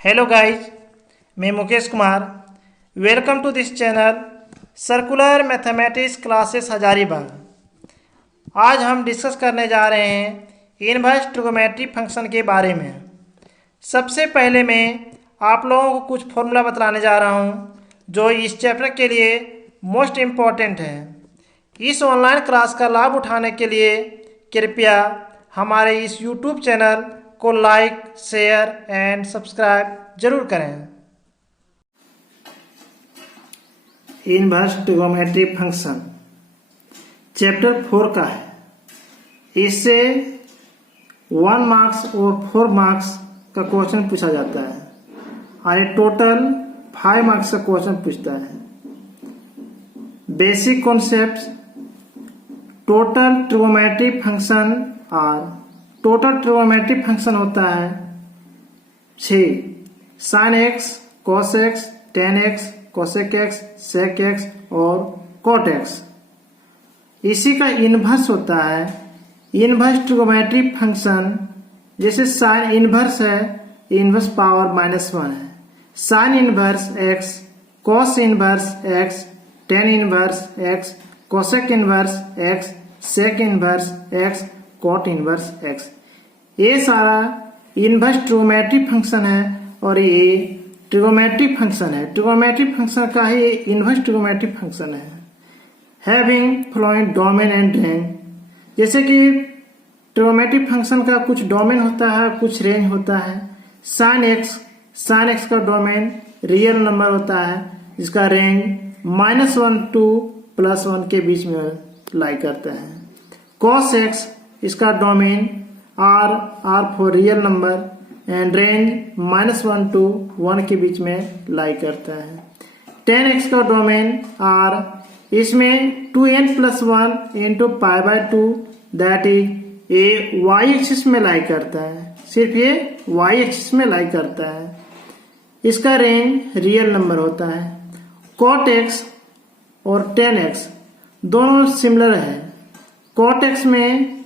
Hello guys, मैं Mukesh Kumar. Welcome to this channel circular mathematics classes Hazaribagh. आज हम डिस्कस करने जा रहे हैं इनवर्स ट्रिगोनोमेट्री फंक्शन के बारे में। सबसे पहले मैं आप लोगों को कुछ फॉर्मूला बतलाने जा रहा हूं जो इस चैप्टर के लिए मोस्ट इम्पॉर्टेंट है। इस ऑनलाइन क्लास का लाभ उठाने के लिए कृपया हमारे इस यूट्यूब चैनल को लाइक, शेयर एंड सब्सक्राइब जरूर करें। इनवर्स ट्रिगोनोमेट्री फंक्शन चैप्टर 4 का है। इससे 1 मार्क्स और 4 मार्क्स का क्वेश्चन पूछा जाता है और ये टोटल 5 मार्क्स का क्वेश्चन पूछता है। Basic concept total trigonometry function और टोटल ट्रिगोनोमेट्री फंक्शन होता है 6 sin x, cos x, tan x, cosec x, sec x और cot x। इसी का इनवर्स होता है इनवर्स ट्रिगोनोमेट्री फंक्शन। जैसे साइन इनवर्स है, इनवर्स पावर -1 है। Sine inverse x, cos inverse x, tan inverse x, cosec inverse x, sec inverse x, cot inverse x। ये सारा इनवर्स ट्रिगोनोमेट्री फंक्शन है और ये ट्रिगोनोमेट्री फंक्शन है। ट्रिगोनोमेट्री फंक्शन का ही इनवर्स ट्रिगोनोमेट्री फंक्शन है। Having flowing domain and range. जैसे कि ट्रिगोनोमेट्री फंक्शन का कुछ डोमेन होता है, कुछ रेंज होता है। साइन एक्स का डोमेन रियल नंबर होता है जिसका रेंज -1 to +1 के बीच में लाई करता है। कॉस एक्स इसका domain are for real number and range -1 to 1 के बीच में लाई करता है। tan x का डोमेन आर, इसमें 2n+1 into π/2 दैट इज ये y एक्सिस में लाई करता है। सिर्फ ये y एक्सिस में लाई करता है। इसका रेंज रियल नंबर होता है। cot x और tan x दोनों सिमिलर है। cot x में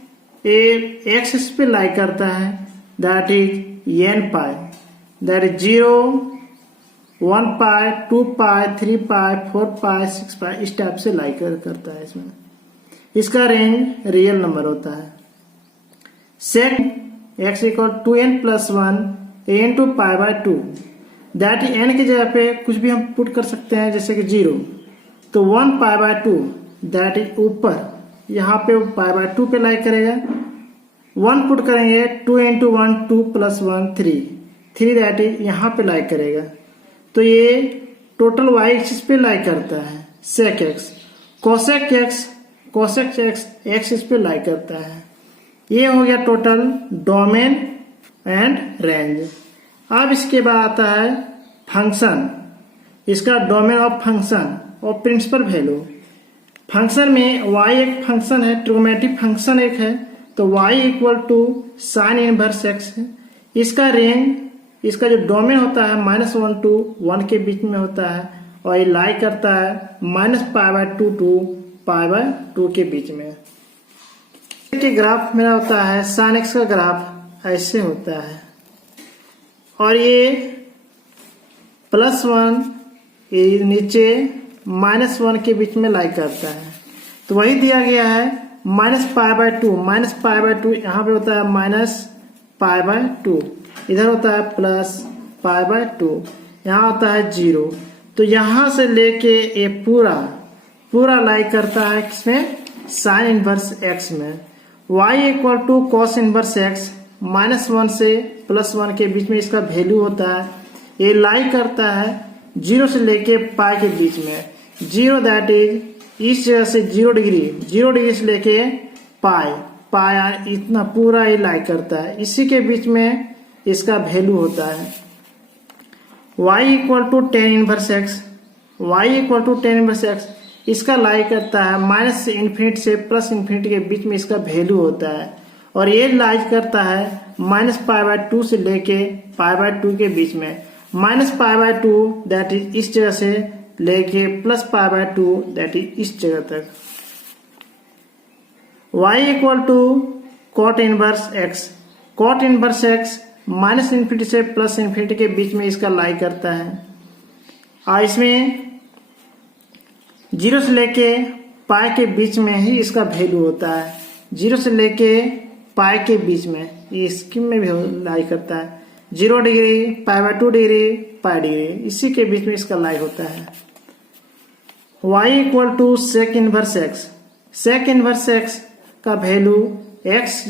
ये x एक्सिस पे लाई करता है that is n pi, that is 0, 1 पाई, 2 पाई, 3 पाई, 4 पाई, 6 पाई, इस टाइप से लाई करता है। इसमें इसका रेंज रियल नंबर होता है। sec x = 2n+1 into π/2 that is n की जगह पे कुछ भी हम पुट कर सकते हैं, जैसे कि 0, तो 1 π/2 दैट इज ऊपर, यहाँ पे π/2 पे लाई करेगा। 1 पुट करेंगे, 2 into 1 2 + 1 3 दैट इज यहाँ पे लाई करेगा। तो ये टोटल y एक्सिस पे लाई करता है। sec x, cosec x axis पे लाई करता है। ये हो गया टोटल डोमेन एंड रेंज। अब इसके बाद आता है फंक्शन। इसका डोमेन ऑफ फंक्शन और प्रिंसिपल वैल्यू। फंक्शन में y एक फंक्शन है, ट्रिगोनोमेट्री फंक्शन एक है, तो y = sin इनवर्स x है। इसका रेंज, इसका जो डोमेन होता है -1 to 1 के बीच में होता है और ये लाई करता है -π/2 to π/2 के बीच में। के ग्राफ मेरा होता है sin x का ग्राफ ऐसे होता है और ये +1 ये नीचे -1 के बीच में लाई करता है। तो वही दिया गया है -π/2 यहाँ पे होता है -π/2, इधर होता है +π/2, यहाँ होता है 0। तो यहाँ से लेके ये पूरा लाई करता है किसमें, साइन इनवर्स x में। y = cos इनवर्स x, -1 से +1 के बीच में इसका वैल्यू होता है। ये लाई करता है 0 से लेके पाई के बीच में। 0 दैट इज इस जगह से 0 डिग्री से लेके पाई इतना पूरा ये लाई करता है। इसी के बीच में इसका वैल्यू होता है। y = tan इनवर्स x, इसका लाई करता है -∞ से +∞ के बीच में इसका वैल्यू होता है और ये लाई करता है -π/2 से लेके π/2 के बीच में। -π/2 दैट इज इस जगह से लेके +π/2 दैट इज इस जगह तक। y = cot inverse x, minus infinity से प्लस इन्फिनिटी के बीच में इसका लाई करता है। और इसमें 0 से लेके पाई के बीच में ही इसका वैल्यू होता है। 0 से लेके पाई के बीच में इसकी में भी लाई करता है। 0 डिग्री, π/2 डिग्री, पाई डिग्री, इसी के बीच में इसका लाई होता है। y equal to sec inverse x. Sec inverse x का value x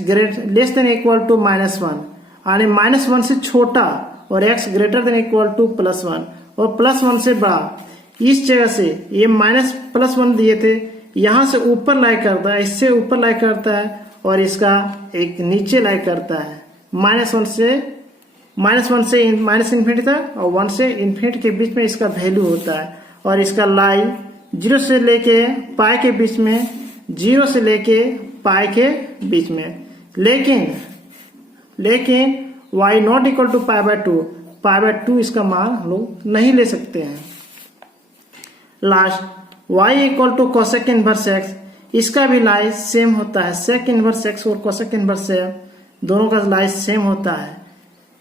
less than equal to -1 यानी -1 से छोटा और x greater than equal to +1 और +1 से बड़ा। इस जगह से ये -+1 दिए थे, यहां से ऊपर लाई करता है, इससे ऊपर लाई करता है और इसका एक नीचे लाई करता है। -1 से माइनस इन्फिनिटी तक और 1 से इन्फिनिटी के बीच में इसका वैल्यू होता है। और इसका लाई 0 से लेके पाई के बीच में, 0 से लेके पाई के बीच में। लेकिन y नॉट इक्वल टू π/2 इसका मान हम लोग नहीं ले सकते हैं। Last y equal to cosec inverse x, इसका भी लाई सेम होता है। सेक इनवर्स एक्स और कोसेक इनवर्स दोनों का लाई सेम होता है।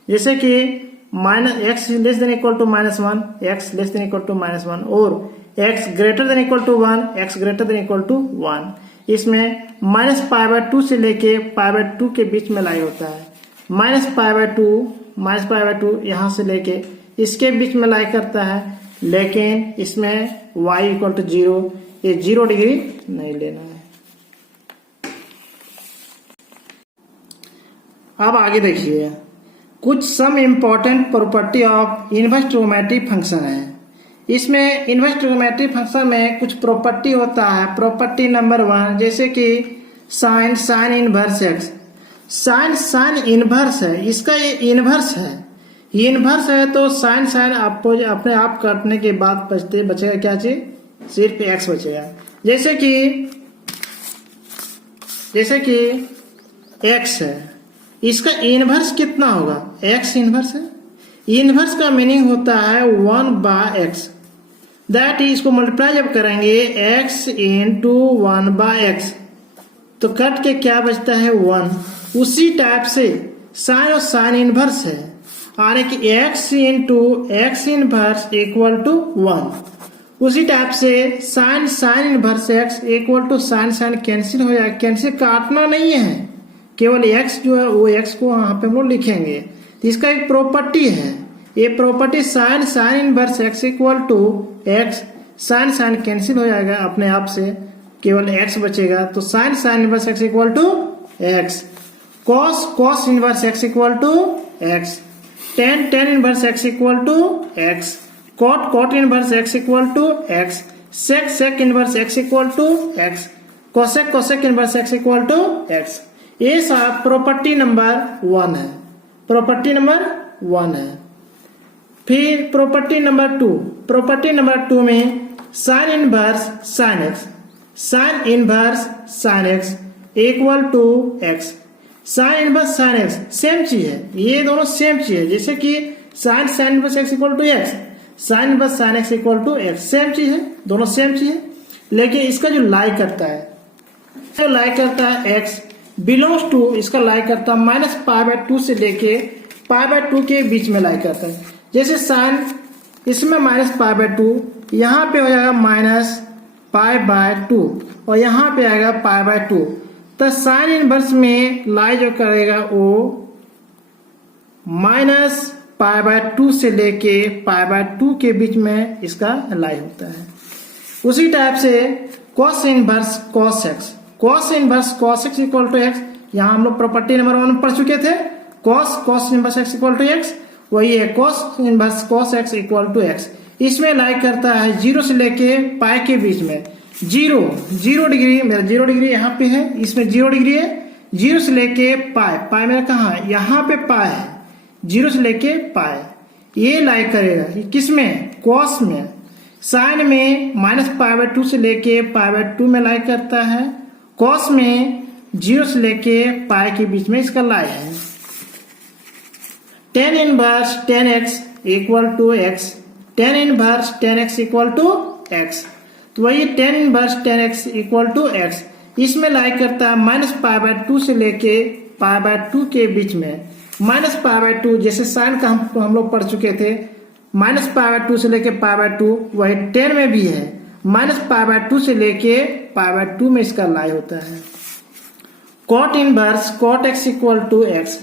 जैसे कि x less than equal to -1, x less than equal to -1 और x greater than equal to 1, x greater than equal to 1। इसमें -π/2 से लेके π/2 के बीच में लाई होता है। -π/2 यहाँ से लेके इसके बीच में लाई करता है, लेकिन इसमें y इक्वल टू 0, ये 0 डिग्री नहीं लेना है। अब आगे देखिए, कुछ some important property of inverse trigonometric function है। इसमें इनवर्स ट्रिगोनोमेट्रिक फंक्शन में कुछ प्रॉपर्टी होता है। प्रॉपर्टी नंबर 1, जैसे कि sine inverse x. Sine inverse है, इसका ये इनवर्स है तो साइन आपको अपने आप काटने के बाद बचेगा क्या चीज, सिर्फ एक्स बचेगा। जैसे कि एक्स है, इसका इनवर्स कितना होगा, एक्स इनवर्स है। इनवर्स का मीनिंग होता है 1/x, दैट इज इसको मल्टीप्लाई जब करेंगे x इंटू 1/x तो कट के क्या बचता है 1। उसी टाइप से साइन और साइन इनवर्स है, यानी कि x into x inverse equal to 1। उसी टाइप से sine inverse x equal to sine cancel हो जाएगा। कैंसिल काटना नहीं है, केवल x जो है वो x को वहां पे हम लोग लिखेंगे। तो इसका एक प्रॉपर्टी है, ये property sine inverse x equal to x, sine cancel हो जाएगा अपने आप से, केवल x बचेगा। तो sine inverse x equal to x, cos inverse x equal to x, tan inverse x equal to x, cot inverse x equal to x, sec inverse x equal to x, cosec inverse x equal to x। ये सब property number 1 है। Property number 1 है। फिर property number 2, property number 2 में sine inverse sine x equal to x. Sine inverse sine x same चीज है, ये दोनों सेम चीज है। जैसे कि sine inverse x equal to x, sine inverse sine x equal to x, same चीज है, दोनों सेम चीज है। लेकिन इसका जो लाई करता है एक्स बिलोंग्स टू, इसका लाई करता है -π/2 से लेके π/2 के बीच में लाई करता है। जैसे साइन इसमें -π/2, यहाँ पे हो जाएगा -π/2 और यहाँ पे आएगा π/2। तो साइन इनवर्स में लाई जो करेगा वो -π/2 से लेके π/2 के बीच में इसका लाई होता है। उसी टाइप से cos inverse cos x equal to x, यहाँ हम लोग प्रॉपर्टी नंबर 1 पढ़ चुके थे। Cos inverse x equal to x, वही है cos inverse cos x equal to x. इसमें लाई करता है 0 से लेके पाई के बीच में। 0 डिग्री, मेरा 0 डिग्री यहाँ पे है, इसमें 0 डिग्री है। 0 से लेके पाई मेरा कहाँ है, यहाँ पे पाई है। 0 से लेके पाई ये लाई करेगा किसमें, कॉस में। साइन में -π/2 से लेके π/2 में लाई करता है। कॉस में 0 से लेके पाई के बीच में इसका लाई है। tan inverse tan x equal to x, tan inverse tan x equal to x, तो वही tan inverse tan x equal to x। इसमें लाई करता है -π/2 से लेके π/2 के बीच में। माइनस पाई बाय 2, जैसे साइन का हम लोग पढ़ चुके थे, माइनस पाई बाय 2 से लेके पाई बाय 2, वही 10 में भी है, माइनस पाई बाय 2 से लेके पाई बाय 2 में इसका लाई होता है। Cot inverse cot x equal to x,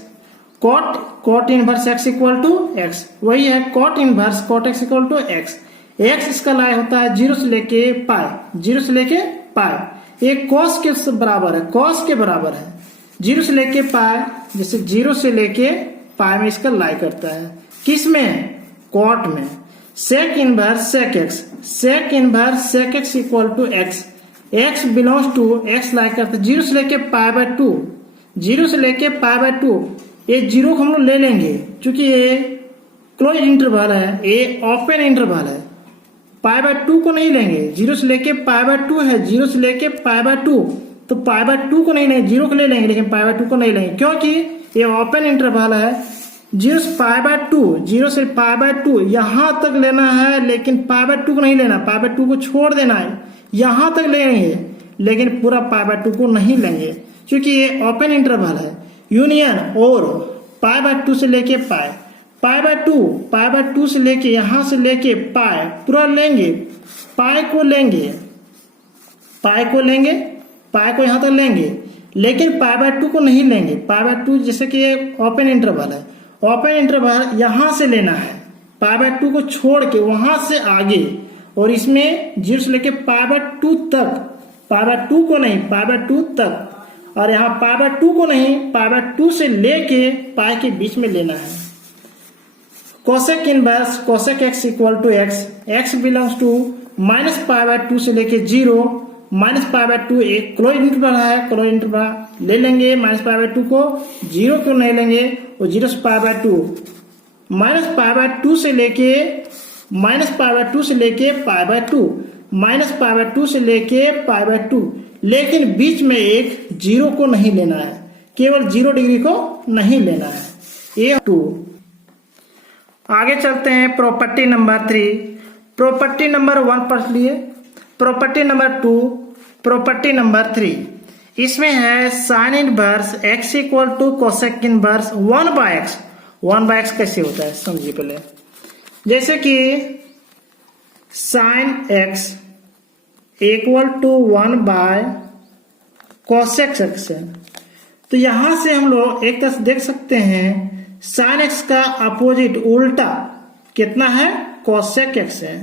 cot inverse x equal to x, वही है cot inverse cot x equal to x. X इसका लाई होता है 0 से लेके पाई, 0 से लेके पाई। एक कॉस के बराबर है, कॉस के बराबर है, 0 से लेके पाई, जैसे 0 से लेके पाई में इसका लाई करता है। किस में? कॉट में। Sec inverse sec x, sec inverse sec x equal to x, x belongs to x lie करता है 0 से लेके पाई बाय 2, 0 से लेके पाई बाय 2। ये 0 को हम लोग ले लेंगे क्योंकि ये क्लोज इंटरवल है, ये ओपन इंटरवल है। पाई बाय 2 को नहीं लेंगे, 0 से लेके पाई बाय 2 है, 0 से लेके पाई बाय 2, तो पाई बाय 2 को नहीं लेंगे, 0 को ले लेंगे, लेकिन पाई बाय 2 को नहीं लेंगे क्योंकि ये ओपन इंटरवल है। 0 से पाई बाय 2, 0 से पाई बाय 2 यहां तक लेना है, लेकिन पाई बाय 2 को नहीं लेना, पाई बाय 2 को छोड़ देना है, यहां तक लेंगे, लेकिन पूरा पाई बाय 2 को नहीं लेंगे क्योंकि ये ओपन इंटरवल है। यूनियन और पाई बाय 2 से लेके पाई, पाई बाय 2 से लेके यहां से लेके पाई पूरा लेंगे, पाई को लेंगे, पाई को यहां तक लेंगे, लेकिन पाई बाय 2 को नहीं लेंगे। पाई बाय 2 जैसे कि ये ओपन इंटरवल है, ओपन इंटरवल यहां से लेना है, पाई बाय 2 को छोड़ के वहां से आगे, और इसमें 0 से लेके पाई बाय 2 तक, पाई बाय 2 को नहीं, पाई बाय 2 तक, और यहाँ पाई बाय 2 को नहीं, पाई बाय 2 से लेके पाई के बीच में लेना है। Cosec inverse cosec x equal to x, x belongs to minus pi by 2 से लेके 0, माइनस पाई बाय 2 एक क्लोज इंटरवल है, क्लोज इंटरवल ले लेंगे, माइनस पाई बाय 2 को, 0 क्यों नहीं लेंगे, और 0 से पाई बाय 2, माइनस पाई बाय 2 से लेके, माइनस पाई बाय 2 से लेके पाई बाय 2, माइनस पाई बाय 2 से लेके पाई बाय 2, लेकिन बीच में एक 0 को नहीं लेना है, केवल 0 डिग्री को नहीं लेना है। ये 2। आगे चलते हैं प्रॉपर्टी नंबर 3। प्रॉपर्टी नंबर 1 पढ़ लिए, प्रॉपर्टी नंबर 2, प्रॉपर्टी नंबर 3। इसमें है sine inverse x equal to cosec inverse 1 by x. 1 by x कैसे होता है समझिए पहले। जैसे कि sine x equal to 1 by cosec x है, तो यहां से हम लोग एक तरह से देख सकते हैं साइन एक्स का अपोजिट उल्टा कितना है, कोसेक एक्स है।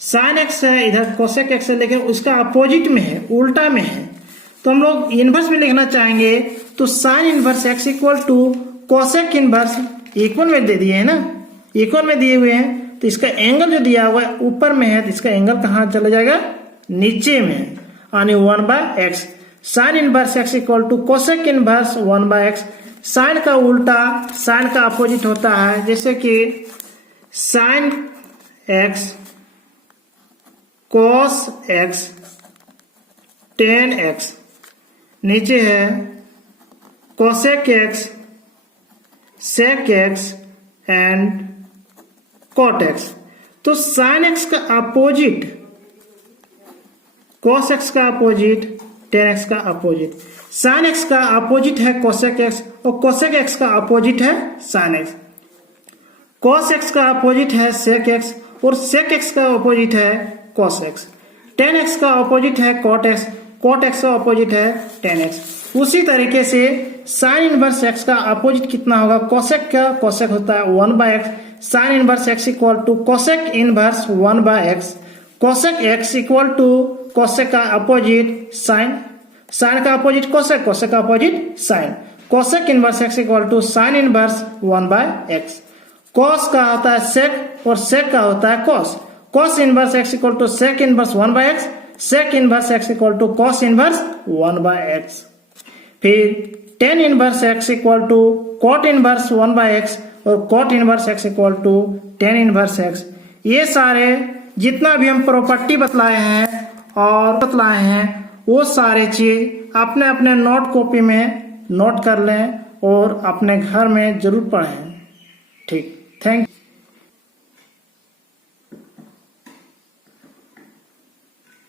साइन एक्स है इधर, कोसेक एक्स है, लेकिन उसका अपोजिट में है, उल्टा में है, तो हम लोग इनवर्स में लिखना चाहेंगे तो sine inverse x equal to cosec inverse, equal में दे दिए है ना, इक्वल में दिए हुए हैं, तो इसका एंगल जो दिया हुआ है ऊपर में है, तो इसका एंगल कहाँ चला जाएगा, नीचे में, यानी 1 by x. Sine inverse x equal to cosec inverse 1 by x. Sine का उल्टा साइन का अपोजिट होता है, जैसे कि sine x cos x tan x, नीचे है cosec x sec x and cot x. तो साइन एक्स का अपोजिट कॉस एक्स का अपोजिट टेन एक्स का अपोजिट, साइन एक्स का अपोजिट है कोसेक एक्स और कोसेक एक्स का अपोजिट है साइन एक्स। कॉस एक्स का अपोजिट है सेक एक्स और सेक एक्स का अपोजिट है कॉस एक्स। टेन एक्स का अपोजिट है कॉट एक्स, कॉट एक्स का अपोजिट है टेन एक्स। उसी तरीके से साइन इनवर्स एक्स का अपोजिट कितना होगा, कोसेक का, कोसेक होता है 1 by x. Sine inverse x equal to cosec inverse 1 by x. Cosec x equal to cosec का अपोजिट साइन, साइन का अपोजिट कोसेक, कोसेक का opposite sign. Cosec inverse x equal to sine inverse 1 by x. Cos का होता है sec और sec का होता है cos. Cos inverse x equal to sec inverse 1 by x, sec inverse x equal to cos inverse 1 by x. फिर tan inverse x equal to cot inverse 1 by x और cot inverse x equal to tan inverse x. ये सारे जितना भी हम property बतलाए हैं और बतलाए हैं वो सारे चीज अपने अपने नोट कॉपी में नोट कर लें और अपने घर में जरूर पढ़ें। ठीक।